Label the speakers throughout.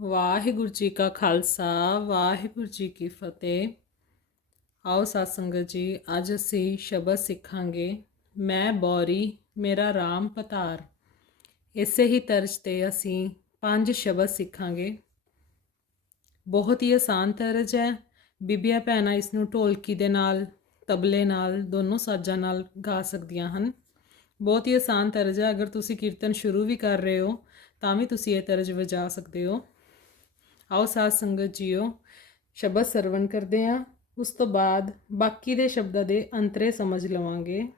Speaker 1: ਵਾਹਿਗੁਰੂ ਜੀ ਕਾ ਖਾਲਸਾ, ਵਾਹਿਗੁਰੂ ਜੀ ਕੀ ਫਤਿਹ। ਆਓ ਸਾਧ ਸੰਗਤ ਜੀ, ਅੱਜ ਅਸੀਂ ਸ਼ਬਦ ਸਿੱਖਾਂਗੇ, ਮੈਂ ਬੌਰੀ, ਮੇਰਾ ਰਾਮ ਪਤਾਰ। ਇਸੇ ਹੀ ਤਰਜ਼ ਤੇ ਅਸੀਂ ਪੰਜ ਸ਼ਬਦ ਸਿੱਖਾਂਗੇ। ਬਹੁਤ ਹੀ ਆਸਾਨ ਤਰਜ਼ ਹੈ। ਬੀਬੀਆਂ ਭੈਣਾਂ ਇਸ ਨੂੰ ਢੋਲਕੀ ਦੇ ਨਾਲ, ਤਬਲੇ ਨਾਲ, ਦੋਨੋਂ ਸਾਜ਼ਾਂ ਨਾਲ ਗਾ ਸਕਦੀਆਂ ਹਨ। ਬਹੁਤ ਹੀ ਆਸਾਨ ਤਰਜ਼ ਹੈ। ਅਗਰ ਤੁਸੀਂ ਕੀਰਤਨ ਸ਼ੁਰੂ ਵੀ ਕਰ ਰਹੇ ਹੋ, ਤਾਂ ਵੀ ਤੁਸੀਂ ਇਹ ਤਰਜ਼ ਵਜਾ ਸਕਦੇ ਹੋ। ਆਓ ਸਾਧ ਸੰਗਤ ਜੀਓ, ਸ਼ਬਦ ਸਰਵਣ ਕਰਦੇ ਹਾਂ। ਉਸ ਤੋਂ ਬਾਅਦ ਬਾਕੀ ਦੇ ਸ਼ਬਦਾਂ ਦੇ ਅੰਤਰੇ ਸਮਝ ਲਵਾਂਗੇ।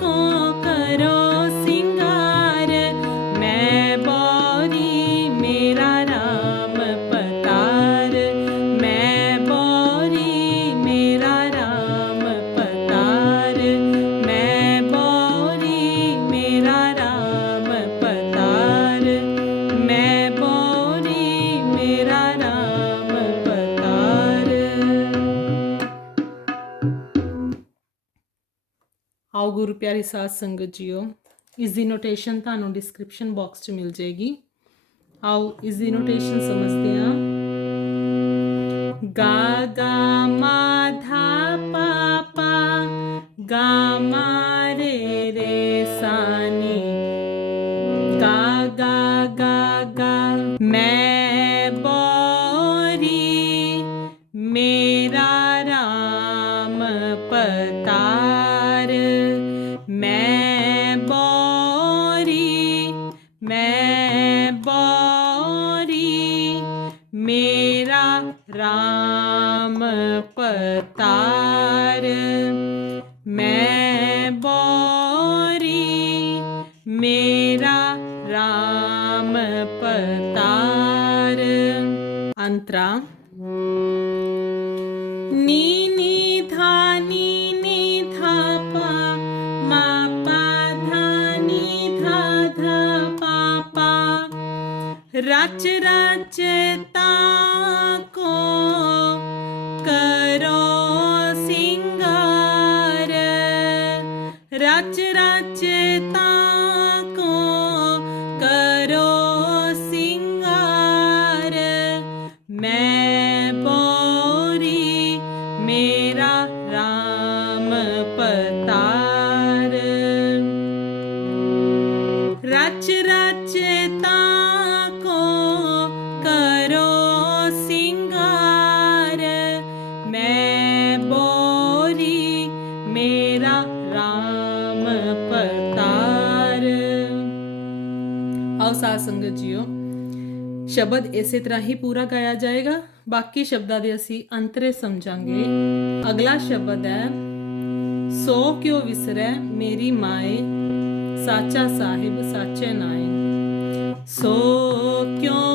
Speaker 1: con ਆਓ ਗੁਰੂ ਪਿਆਰੀ ਸਾਧ ਸੰਗਤ ਜੀਓ, ਇਸ ਦੀ ਨੋਟੇਸ਼ਨ ਤੁਹਾਨੂੰ ਡਿਸਕ੍ਰਿਪਸ਼ਨ ਬਾਕਸ 'ਚ ਮਿਲ ਜਾਏਗੀ। ਆਓ ਇਸ ਦੀ ਨੋਟੇਸ਼ਨ ਸਮਝਦੇ ਹਾਂ। ਗਾ ਗਾ, ਮਾ, ਧਾ, ਪਾ ਪਾ, ਗਾ, ਮਾ, ਰੇ ਰੇ ਸਾਨੀ ਗਾ ਗਾ ਗਾ ਗਾ, ਮੈਂ ਬੋਰੀ ਮੇਰਾ ਆਓ ਸਾਧ ਸੰਗਤ ਜੀਓ, ਸ਼ਬਦ ਇਸੇ ਤਰ੍ਹਾਂ ਹੀ ਪੂਰਾ ਗਾਇਆ ਜਾਏਗਾ। ਬਾਕੀ ਸ਼ਬਦਾਂ ਦੇ ਅਸੀਂ ਅੰਤਰੇ ਸਮਝਾਂਗੇ। ਅਗਲਾ ਸ਼ਬਦ ਹੈ, ਸੋ ਕਿਉ ਵਿਸਰੈ ਮੇਰੀ ਮਾਏ? ਸਾਚਾ ਸਾਹਿਬ ਸਾਚੇ ਨਾਏ ਸੋ ਕਿਉਂ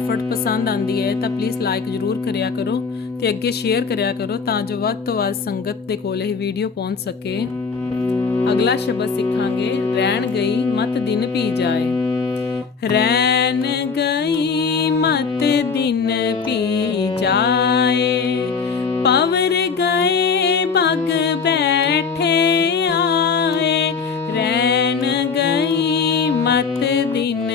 Speaker 1: ਐਫਰਟ ਪਸੰਦ ਆਂਦੀ ਹੈ, ਤਾਂ ਪਲੀਜ਼ ਲਾਈਕ ਜ਼ਰੂਰ ਕਰਿਆ ਕਰੋ ਤੇ ਅੱਗੇ ਸ਼ੇਅਰ ਕਰਿਆ ਕਰੋ ਤਾਂ ਜੋ ਵੱਧ ਤੋਂ ਵੱਧ ਸੰਗਤ ਦੇ ਕੋਲ ਇਹ ਵੀਡੀਓ ਪਹੁੰਚ ਸਕੇ। ਅਗਲਾ ਸ਼ਬਦ ਸਿੱਖਾਂਗੇ, ਰਹਿਣ ਗਈ, ਮਤ ਦਿਨ ਪੀ ਜਾਏ। ਰਹਿਣ ਗਈ, ਮਤ ਦਿਨ ਪੀ ਜਾਏ। ਪਵਰ ਗਏ ਬਗ ਬੈਠੇ ਆਏ। ਰਹਿਣ ਗਈ, ਮਤ ਦਿਨ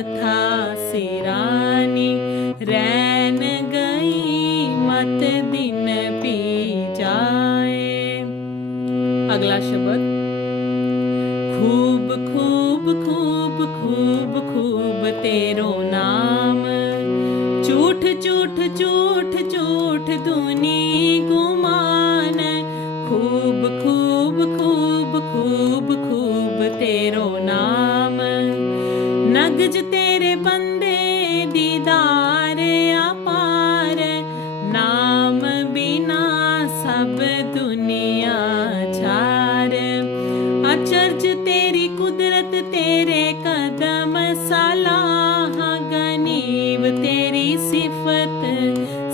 Speaker 1: कथा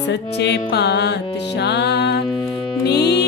Speaker 1: ਸੱਚੇ ਪਾਤਸ਼ਾਹ ਨੀ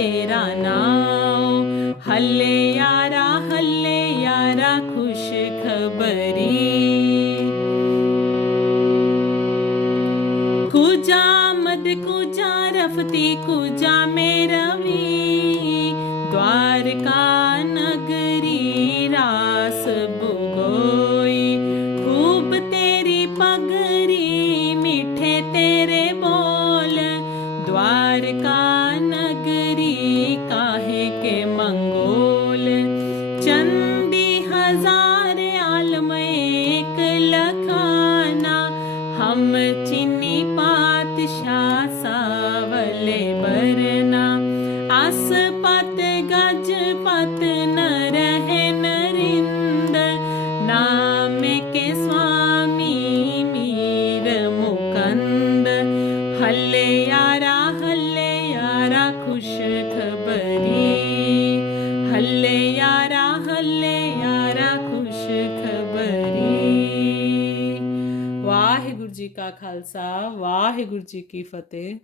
Speaker 1: तेरा नाम हल्ले ਵਾਹਿਗੁਰੂ ਜੀ ਕੀ ਫਤਿਹ।